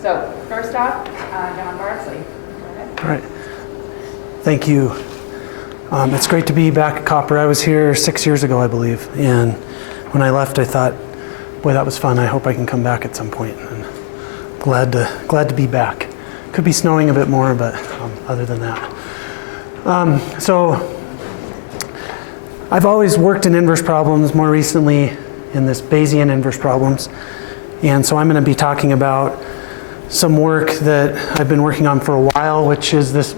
So first off, John Bardsley. Go ahead. All right. Thank you. It's great to be back at Copper. I was here 6 years ago, I believe, and when I left, I thought, boy, that was fun. I hope I can come back at some point. And glad to be back. Could be snowing a bit more, but other than that. So I've always worked in inverse problems, more recently in this Bayesian inverse problems. And so I'm going to be talking about some work that I've been working on for a while, which is this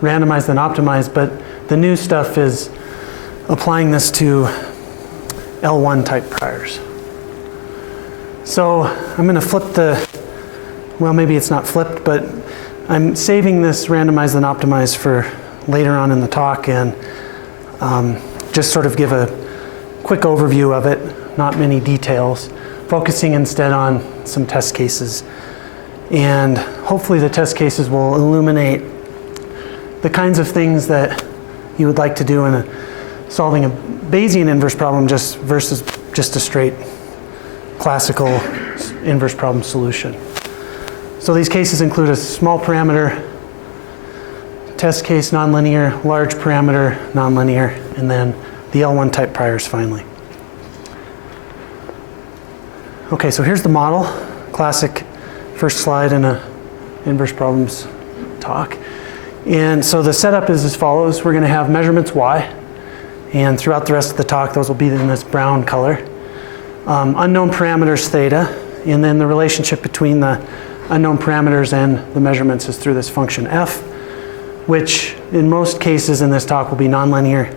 Randomize-then-Optimize, but the new stuff is applying this to L1-type priors. So I'm going to flip well, maybe it's not flipped, but I'm saving this Randomize-then-Optimize for later on in the talk and just sort of give a quick overview of it, not many details, focusing instead on some test cases. And hopefully the test cases will illuminate the kinds of things that you would like to do in solving a Bayesian inverse problem versus just a straight classical inverse problem solution. So these cases include a small parameter test case, nonlinear, large parameter, nonlinear, and then the L1-type priors finally. Okay, so here's the model, classic first slide in a inverse problems talk. And so the setup is as follows. We're going to have measurements y, and throughout the rest of the talk, those will be in this brown color. Unknown parameters theta, and then the relationship between the unknown parameters and the measurements is through this function f, which in most cases in this talk will be nonlinear.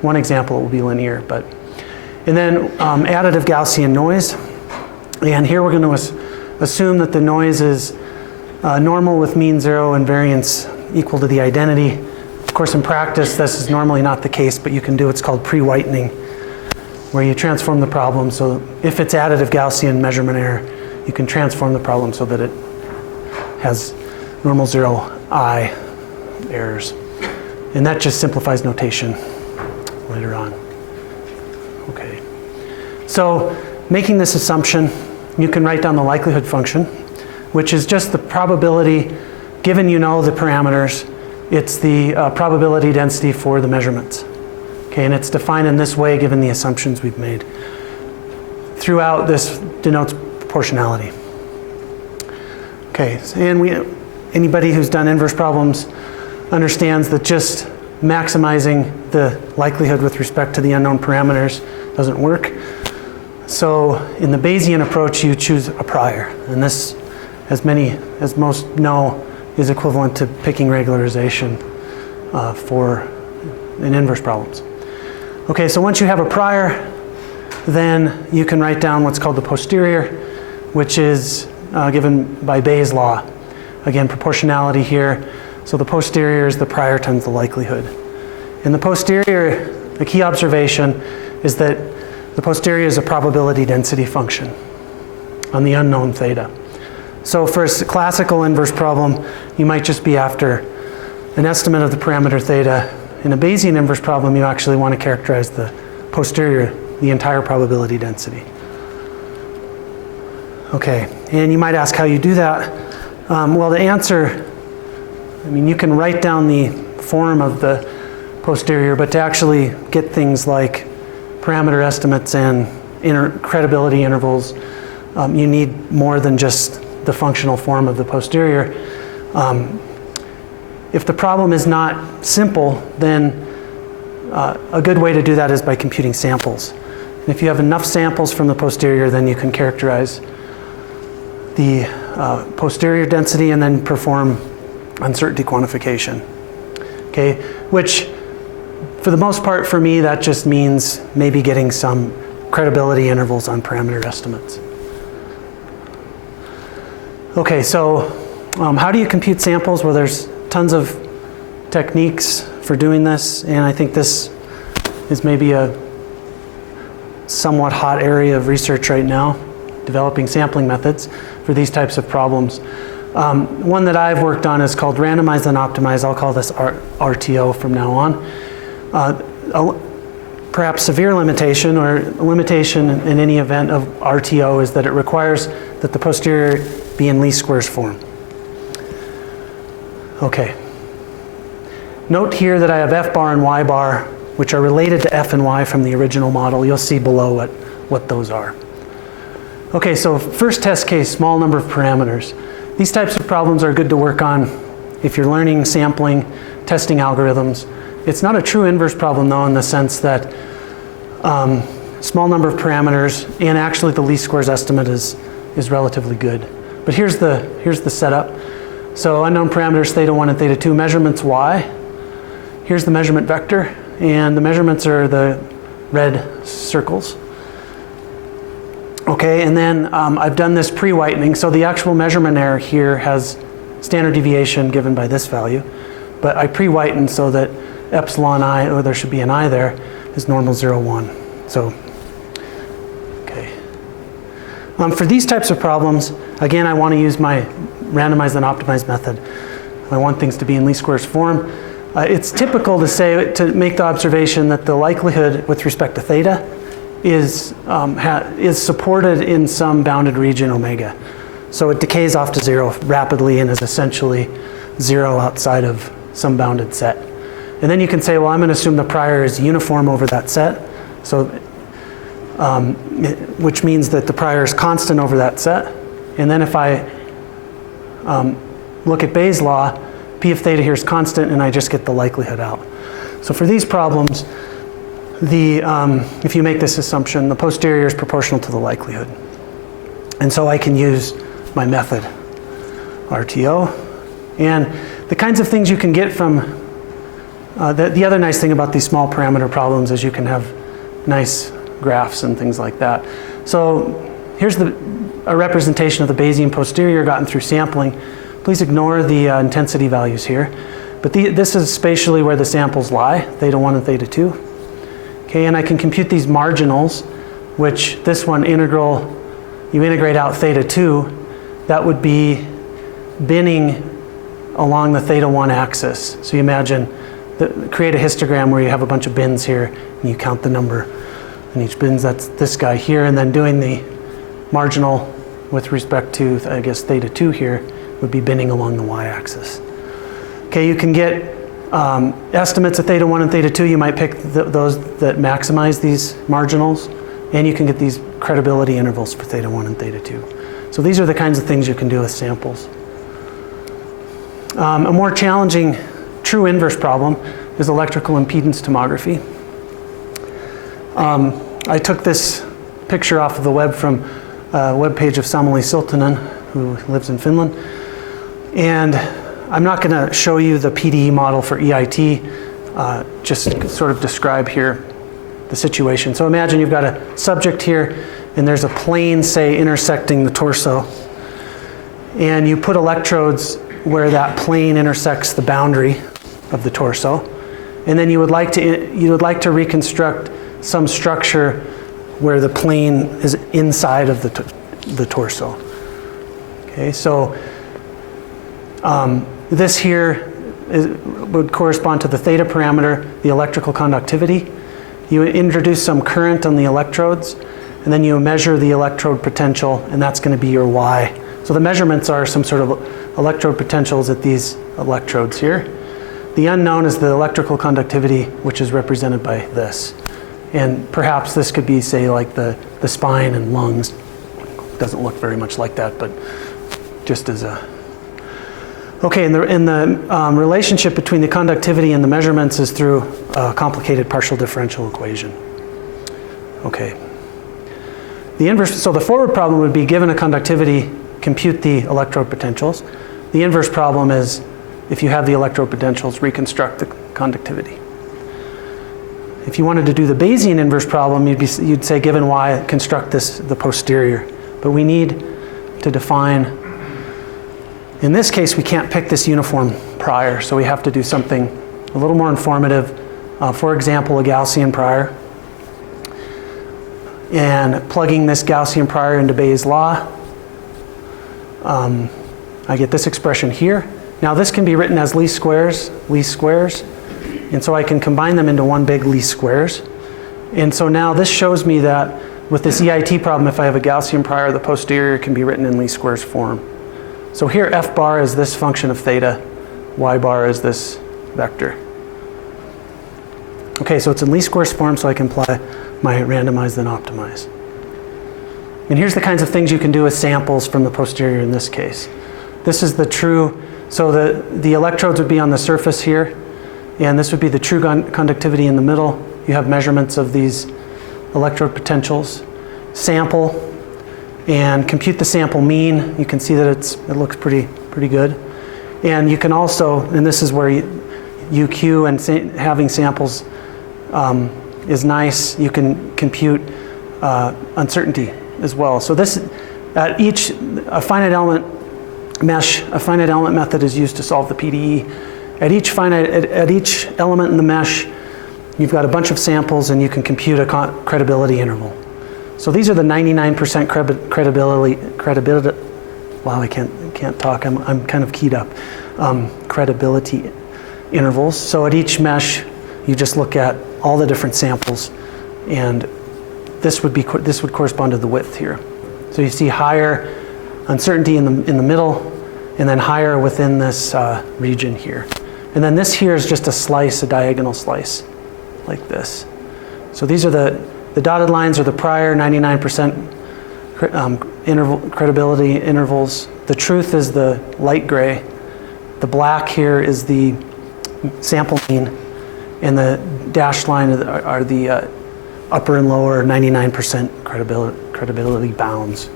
One example it will be linear, and then additive Gaussian noise. And here we're going to assume that the noise is normal with mean zero and variance equal to the identity. Of course, in practice, this is normally not the case, but you can do what's called pre-whitening, where you transform the problem. So if it's additive Gaussian measurement error, you can transform the problem so that it has normal zero I errors. And that just simplifies notation later on. Okay. So making this assumption, you can write down the likelihood function, which is just the probability, given you know the parameters, it's the probability density for the measurements. Okay, and it's defined in this way given the assumptions we've made. Throughout, this denotes proportionality. Okay, and anybody who's done inverse problems understands that just maximizing the likelihood with respect to the unknown parameters doesn't work. So in the Bayesian approach, you choose a prior. And this, as most know, is equivalent to picking regularization in inverse problems. Okay, so once you have a prior, then you can write down what's called the posterior, which is given by Bayes' law. Again, proportionality here. So the posterior is the prior times the likelihood. In the posterior, the key observation is that the posterior is a probability density function on the unknown theta. So for a classical inverse problem, you might just be after an estimate of the parameter theta. In a Bayesian inverse problem, you actually want to characterize the posterior, the entire probability density. Okay, and you might ask how you do that. Well, the answer, you can write down the form of the posterior, but to actually get things like parameter estimates and credibility intervals, you need more than just the functional form of the posterior. If the problem is not simple, then a good way to do that is by computing samples. And if you have enough samples from the posterior, then you can characterize the posterior density and then perform uncertainty quantification. Okay, which for the most part for me, that just means maybe getting some credibility intervals on parameter estimates. Okay, so how do you compute samples? Well, there's tons of techniques for doing this, and I think this is maybe a somewhat hot area of research right now, developing sampling methods for these types of problems. One that I've worked on is called Randomize-then-Optimize. I'll call this RTO from now on. perhaps severe limitation or limitation in any event of RTO is that it requires that the posterior be in least squares form. Okay. Note here that I have F bar and Y bar, which are related to F and Y from the original model. You'll see below what those are. Okay, so first test case, small number of parameters. These types of problems are good to work on if you're learning sampling, testing algorithms. It's not a true inverse problem though, in the sense that small number of parameters and actually the least squares estimate is relatively good. But here's the setup. So unknown parameters theta 1 and theta 2, measurements y. Here's the measurement vector, and the measurements are the red circles. Okay, and then I've done this pre-whitening, so the actual measurement error here has standard deviation given by this value, but I pre-whitened so that epsilon I, or there should be an I there, is normal 0, 1. So, okay. For these types of problems, again, I want to use my randomize-then-optimize method. I want things to be in least squares form. It's typical to make the observation that the likelihood with respect to theta is supported in some bounded region omega. So it decays off to 0 rapidly and is essentially 0 outside of some bounded set. And then you can say, well, I'm going to assume the prior is uniform over that set, so which means that the prior is constant over that set. And then if I look at Bayes' law, P of theta here is constant, and I just get the likelihood out. So for these problems, if you make this assumption, the posterior is proportional to the likelihood. And so I can use my method, RTO. And the kinds of things you can get from, the other nice thing about these small parameter problems is you can have nice graphs and things like that. So here's a representation of the Bayesian posterior gotten through sampling. Please ignore the intensity values here. But this is spatially where the samples lie, theta 1 and theta 2. Okay, and I can compute these marginals, which this one you integrate out theta 2, that would be binning along the theta 1 axis. So you imagine, create a histogram where you have a bunch of bins here, and you count the number in each bin. That's this guy here, and then doing the marginal with respect to, I guess, theta 2 here would be binning along the y-axis. Okay, you can get estimates of theta 1 and theta 2. You might pick those that maximize these marginals, and you can get these credibility intervals for theta 1 and theta 2. So these are the kinds of things you can do with samples. A more challenging true inverse problem is electrical impedance tomography. I took this picture off of the web from a web page of Samuli Siltanen, who lives in Finland. And I'm not going to show you the PDE model for EIT, just sort of describe here the situation. So imagine you've got a subject here, and there's a plane, say, intersecting the torso. And you put electrodes where that plane intersects the boundary of the torso. And then you would like to reconstruct some structure where the plane is inside of the torso. Okay, so this here would correspond to the theta parameter, the electrical conductivity. You introduce some current on the electrodes, and then you measure the electrode potential, and that's going to be your Y. So the measurements are some sort of electrode potentials at these electrodes here. The unknown is the electrical conductivity, which is represented by this. And perhaps this could be, say, like the spine and lungs. Doesn't look very much like that, but just as a... Okay, and the relationship between the conductivity and the measurements is through a complicated partial differential equation. Okay. The inverse, so the forward problem would be given a conductivity, compute the electrode potentials. The inverse problem is, if you have the electrode potentials, reconstruct the conductivity. If you wanted to do the Bayesian inverse problem, you'd say, given Y, construct the posterior. But we need to define, in this case, we can't pick this uniform prior, so we have to do something a little more informative. For example, a Gaussian prior. And plugging this Gaussian prior into Bayes' law, I get this expression here. Now this can be written as least squares, and so I can combine them into one big least squares. And so now this shows me that with this EIT problem, if I have a Gaussian prior, the posterior can be written in least squares form. So here f bar is this function of theta, y bar is this vector. Okay, so it's in least squares form, so I can apply my randomize-then-optimize. And here's the kinds of things you can do with samples from the posterior in this case. This is the true, so the electrodes would be on the surface here, and this would be the true conductivity in the middle. You have measurements of these electrode potentials. Sample, and compute the sample mean. You can see that it looks pretty good. And you can also, and this is where UQ and having samples is nice. You can compute uncertainty as well. So this, at each, a finite element method is used to solve the PDE. At each element in the mesh, you've got a bunch of samples and you can compute a credibility interval. So these are the 99% credibility, wow, I can't talk, I'm kind of keyed up. Credibility intervals. So at each mesh, you just look at all the different samples, and this would correspond to the width here. So you see higher uncertainty in the middle, and then higher within this region here. And then this here is just a slice, a diagonal slice, like this. So these are the dotted lines are the prior 99% credibility intervals. The truth is the light gray. The black here is the sample mean, and the dashed line are the upper and lower 99% credibility bounds.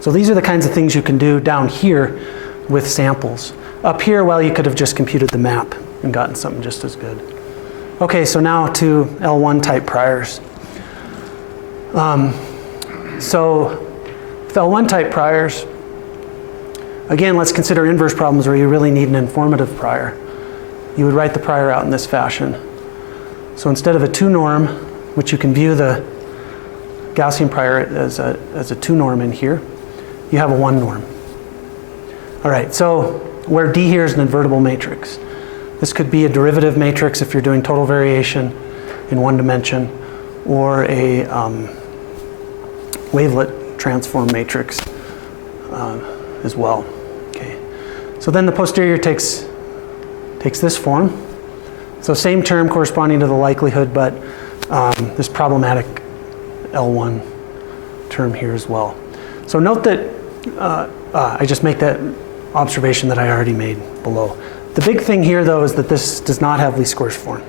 So these are the kinds of things you can do down here with samples. Up here, well, you could have just computed the map and gotten something just as good. Okay, so now to L1-type priors. So with L1-type priors, again, let's consider inverse problems where you really need an informative prior. You would write the prior out in this fashion. So instead of a 2 norm, which you can view the Gaussian prior as a 2 norm in here, you have a 1 norm. All right, so where D here is an invertible matrix. This could be a derivative matrix if you're doing total variation in 1 dimension, or a wavelet transform matrix as well. Okay, so then the posterior takes this form. So same term corresponding to the likelihood, but this problematic L1 term here as well. So note that I just make that observation that I already made below. The big thing here, though, is that this does not have least squares form.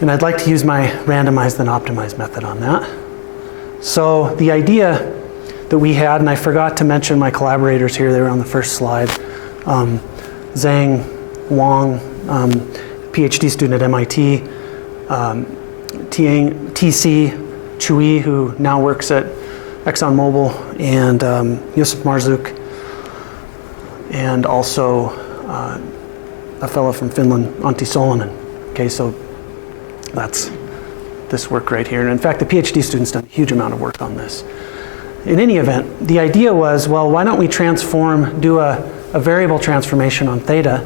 And I'd like to use my randomize-then-optimize method on that. So the idea that we had, and I forgot to mention my collaborators here, they were on the first slide. Zhang Wang, PhD student at MIT, TC Chui, who now works at ExxonMobil, and Yusuf Marzouk, and also a fellow from Finland, Antti Siltanen. Okay, so that's this work right here. And in fact, the PhD student's done a huge amount of work on this. In any event, the idea was, well, why don't we do a variable transformation on theta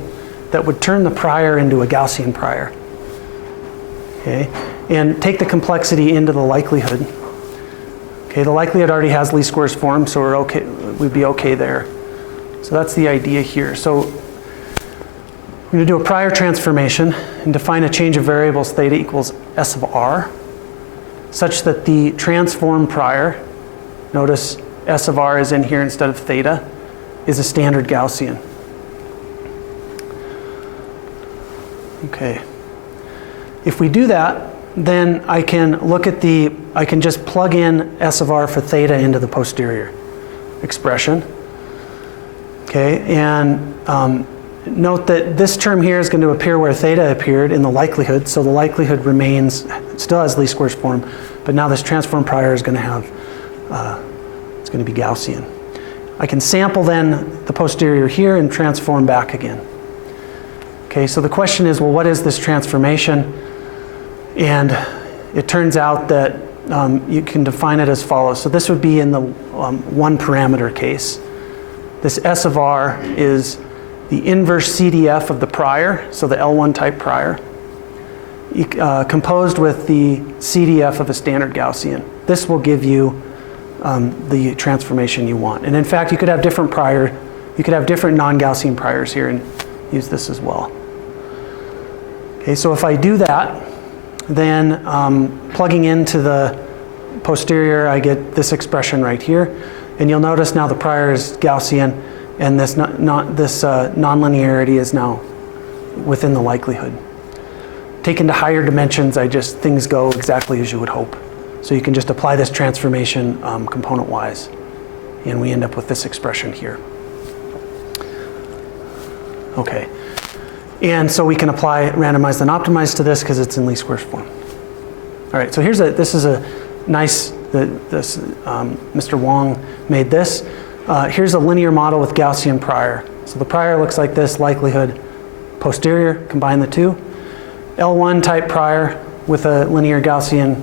that would turn the prior into a Gaussian prior, okay, and take the complexity into the likelihood. Okay, the likelihood already has least squares form, so we'd be okay there. So that's the idea here. So we're going to do a prior transformation and define a change of variables theta equals S of R, such that the transform prior, notice S of R is in here instead of theta, is a standard Gaussian. Okay. If we do that, then I can just plug in S of R for theta into the posterior expression. Okay, and note that this term here is going to appear where theta appeared in the likelihood, so the likelihood remains, still has least squares form, but now this transform prior is going to have, it's going to be Gaussian. I can sample then the posterior here and transform back again. Okay, so the question is, well, what is this transformation? And it turns out that you can define it as follows. So this would be in the 1 parameter case. This S of R is the inverse CDF of the prior, so the L1 type prior. composed with the CDF of a standard Gaussian. This will give you the transformation you want. And in fact, you could have different non-Gaussian priors here and use this as well. Okay, so if I do that, then plugging into the posterior, I get this expression right here. And you'll notice now the prior is Gaussian, and this nonlinearity is now within the likelihood. Taken to higher dimensions, things go exactly as you would hope. So you can just apply this transformation component-wise, and we end up with this expression here. Okay, and so we can apply randomize-then-optimize to this because it's in least squares form. All right, so this is a nice, Mr. Wong made this. Here's a linear model with Gaussian prior. So the prior looks like this, likelihood, posterior, combine the two. L1-type prior with a linear Gaussian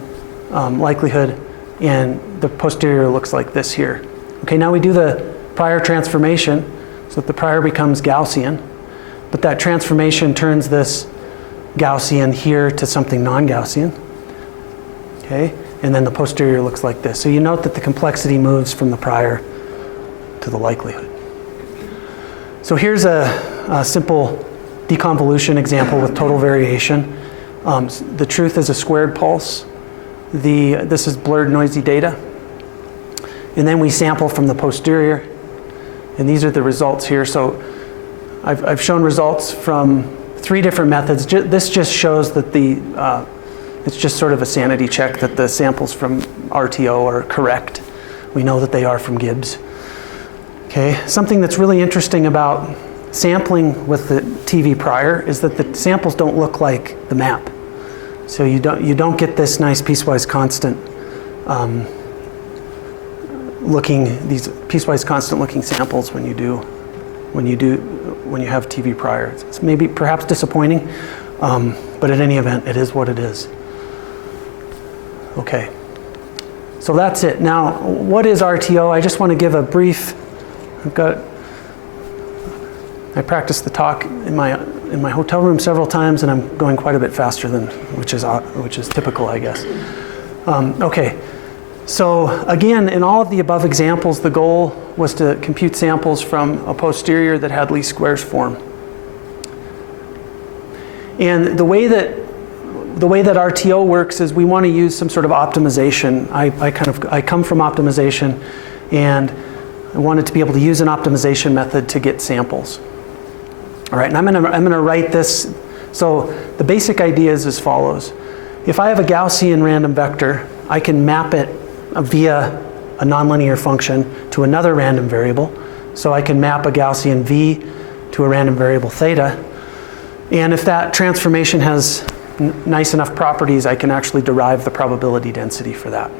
likelihood, and the posterior looks like this here. Okay, now we do the prior transformation so that the prior becomes Gaussian, but that transformation turns this Gaussian here to something non-Gaussian. Okay, and then the posterior looks like this. So you note that the complexity moves from the prior to the likelihood. So here's a simple deconvolution example with total variation. The truth is a squared pulse. This is blurred, noisy data. And then we sample from the posterior. And these are the results here. So I've shown results from 3 different methods. This just shows that it's just sort of a sanity check that the samples from RTO are correct. We know that they are from Gibbs. Okay, something that's really interesting about sampling with the TV prior is that the samples don't look like the map. So you don't get this nice piecewise constant looking samples when you have TV prior. It's maybe perhaps disappointing, but at any event, it is what it is. Okay, so that's it. Now, what is RTO? I just want to give a brief. I practiced the talk in my hotel room several times, and I'm going quite a bit faster than which is typical, I guess. Okay, so again, in all of the above examples, the goal was to compute samples from a posterior that had least squares form. And the way that RTO works is we want to use some sort of optimization. I come from optimization, and I wanted to be able to use an optimization method to get samples. All right, and I'm gonna write this. So the basic idea is as follows. If I have a Gaussian random vector, I can map it via a nonlinear function to another random variable. So I can map a Gaussian V to a random variable theta. And if that transformation has nice enough properties, I can actually derive the probability density for that.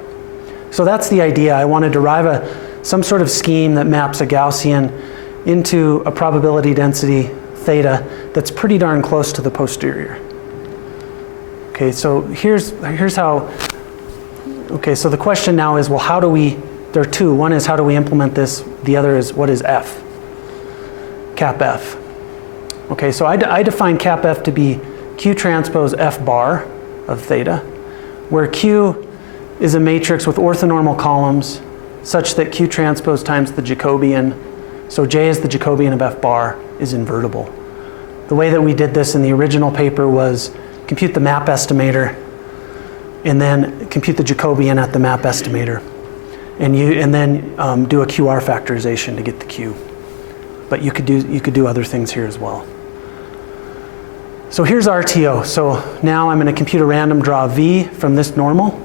So that's the idea. I want to derive some sort of scheme that maps a Gaussian into a probability density theta that's pretty darn close to the posterior. Okay, so here's how. Okay, so the question now is, well, there are 2. One is how do we implement this? The other is what is F? Cap F. Okay, so I define cap F to be Q transpose F bar of theta, where Q is a matrix with orthonormal columns such that Q transpose times the Jacobian, so J is the Jacobian of F bar, is invertible. The way that we did this in the original paper was compute the map estimator and then compute the Jacobian at the map estimator, and then do a QR factorization to get the Q. But you could do other things here as well. So here's RTO. So now I'm going to compute a random draw V from this normal.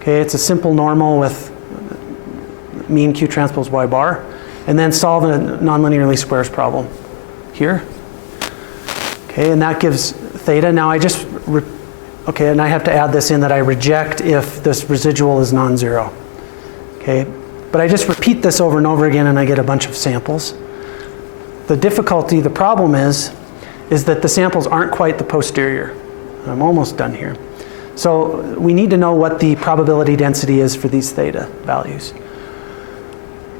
Okay, it's a simple normal with mean Q transpose Y bar, and then solve a nonlinear least squares problem here. Okay, and that gives theta. Now and I have to add this in that I reject if this residual is non-zero. Okay, but I just repeat this over and over again and I get a bunch of samples. The problem is that the samples aren't quite the posterior. I'm almost done here. So we need to know what the probability density is for these theta values.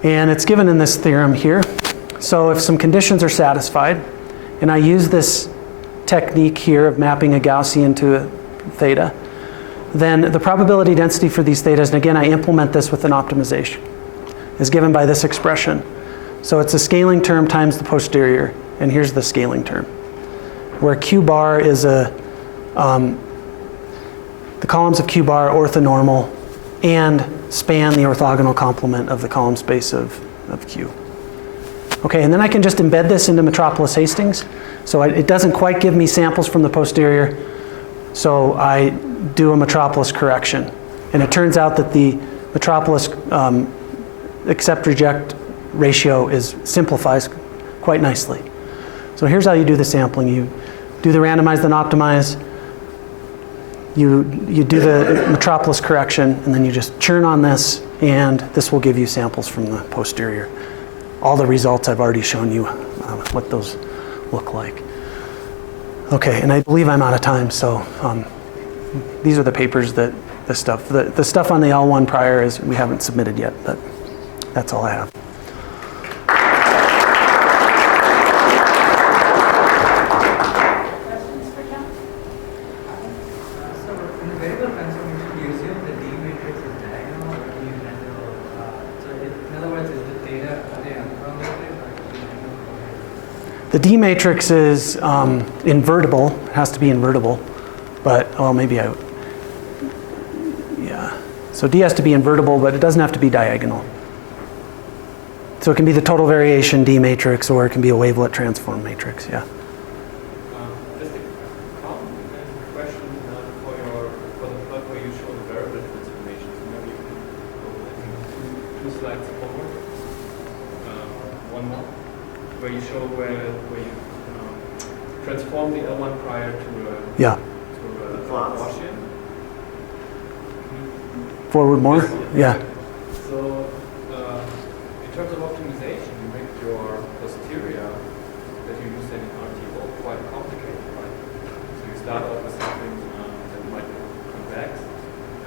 And it's given in this theorem here. So if some conditions are satisfied, and I use this technique here of mapping a Gaussian to a theta, then the probability density for these thetas, and again I implement this with an optimization, is given by this expression. So it's a scaling term times the posterior, and here's the scaling term, where Q bar is the columns of Q bar are orthonormal and span the orthogonal complement of the column space of Q. Okay, and then I can just embed this into Metropolis-Hastings. So it doesn't quite give me samples from the posterior, so I do a Metropolis correction. And it turns out that the Metropolis accept-reject ratio simplifies quite nicely. So here's how you do the sampling. You do the randomize-then-optimize, you do the Metropolis correction, and then you just churn on this, and this will give you samples from the posterior. All the results I've already shown you what those look like. Okay, and I believe I'm out of time, so these are the papers that the stuff on the L1 prior is we haven't submitted yet, but that's all I have. Questions for John? So in the variable transformation, do you assume the D matrix is diagonal or do you handle, so in other words, is the data, are they uncorrelated or do you handle? The D matrix is invertible. It has to be invertible, but yeah. So D has to be invertible, but it doesn't have to be diagonal. So it can be the total variation D matrix, or it can be a wavelet transform matrix. Yeah. Just a comment and question for the plot where you show the variable transformation. So maybe you can go two slides forward. One more, where you show where you transform the L1 prior to Yeah. a Gaussian. Forward more. Yeah. So in terms of optimization, you make your posterior that you use in RTO quite complicated, right? So you start off with something that might be convex,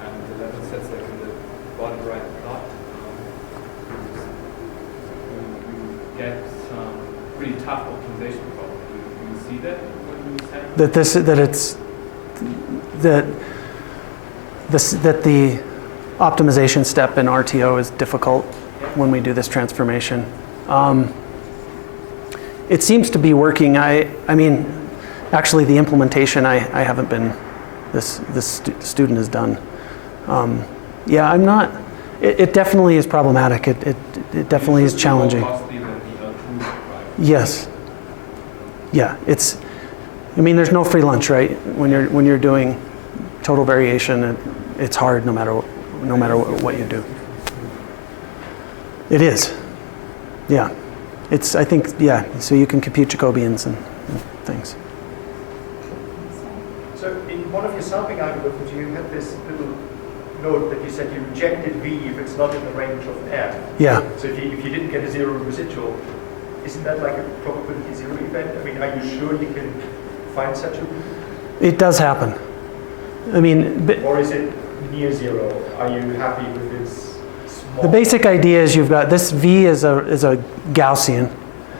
and the level sets like in the bottom right plot. You get some pretty tough optimization problems. Do you see that when you set? That the optimization step in RTO is difficult when we do this transformation. It seems to be working. I mean, actually the implementation I haven't been, this student has done. Yeah, I'm not, it definitely is problematic. It definitely is challenging. Yes. Yeah, I mean, there's no free lunch, right? When you're doing total variation, it's hard no matter what you do. It is. Yeah. I think, yeah, so you can compute Jacobians and things. So in one of your sampling algorithms, you had this little note that you said you rejected V if it's not in the range of F. Yeah. So if you didn't get a zero residual, isn't that like a probability zero event? I mean, are you sure you can find such a? It does happen. I mean, or is it near zero? Are you happy with this small? The basic idea is you've got this V is a Gaussian,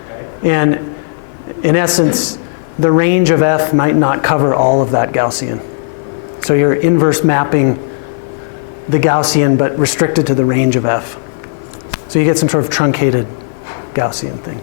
Okay. and in essence, the range of F might not cover all of that Gaussian. So you're inverse mapping the Gaussian, but restricted to the range of F. So you get some sort of truncated Gaussian thing.